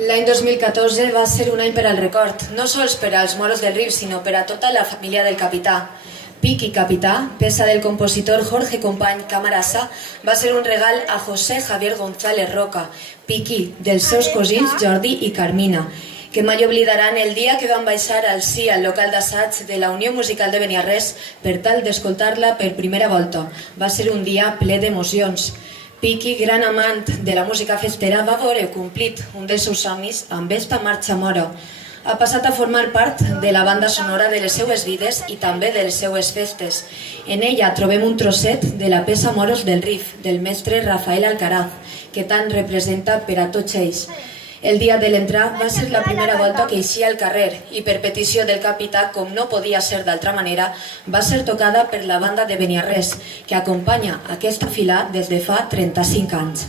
L'any 2014 va ser un any per al record, no sols per als moros del Rif, sinó per a tota la família del capità. Piqui Capità, peça del compositor Jorge Company Camarasa, va ser un regal a José Javier González Roca, Piqui, dels seus cosins Jordi i Carmina, que mai oblidaran el dia que van baixar al sí al local d'assaig de la Unió Musical de Beniarrés per tal d'escoltar-la per primera volta. Va ser un dia ple d'emocions. Piqui, gran amant de la música festera, va veure complit un dels seus somnis amb esta marxa moro. Ha passat a formar part de la banda sonora de les seues vides i també de les seues festes. En ella trobem un trosset de la peça Moros del Rif, del mestre Rafael Alcaraz, que tant representa per a tots ells. El dia de l'entrada va ser la primera volta que eixia al carrer i per petició del capità, com no podia ser d'altra manera, va ser tocada per la banda de Beniarrés, que acompanya aquesta fila des de fa 35 anys.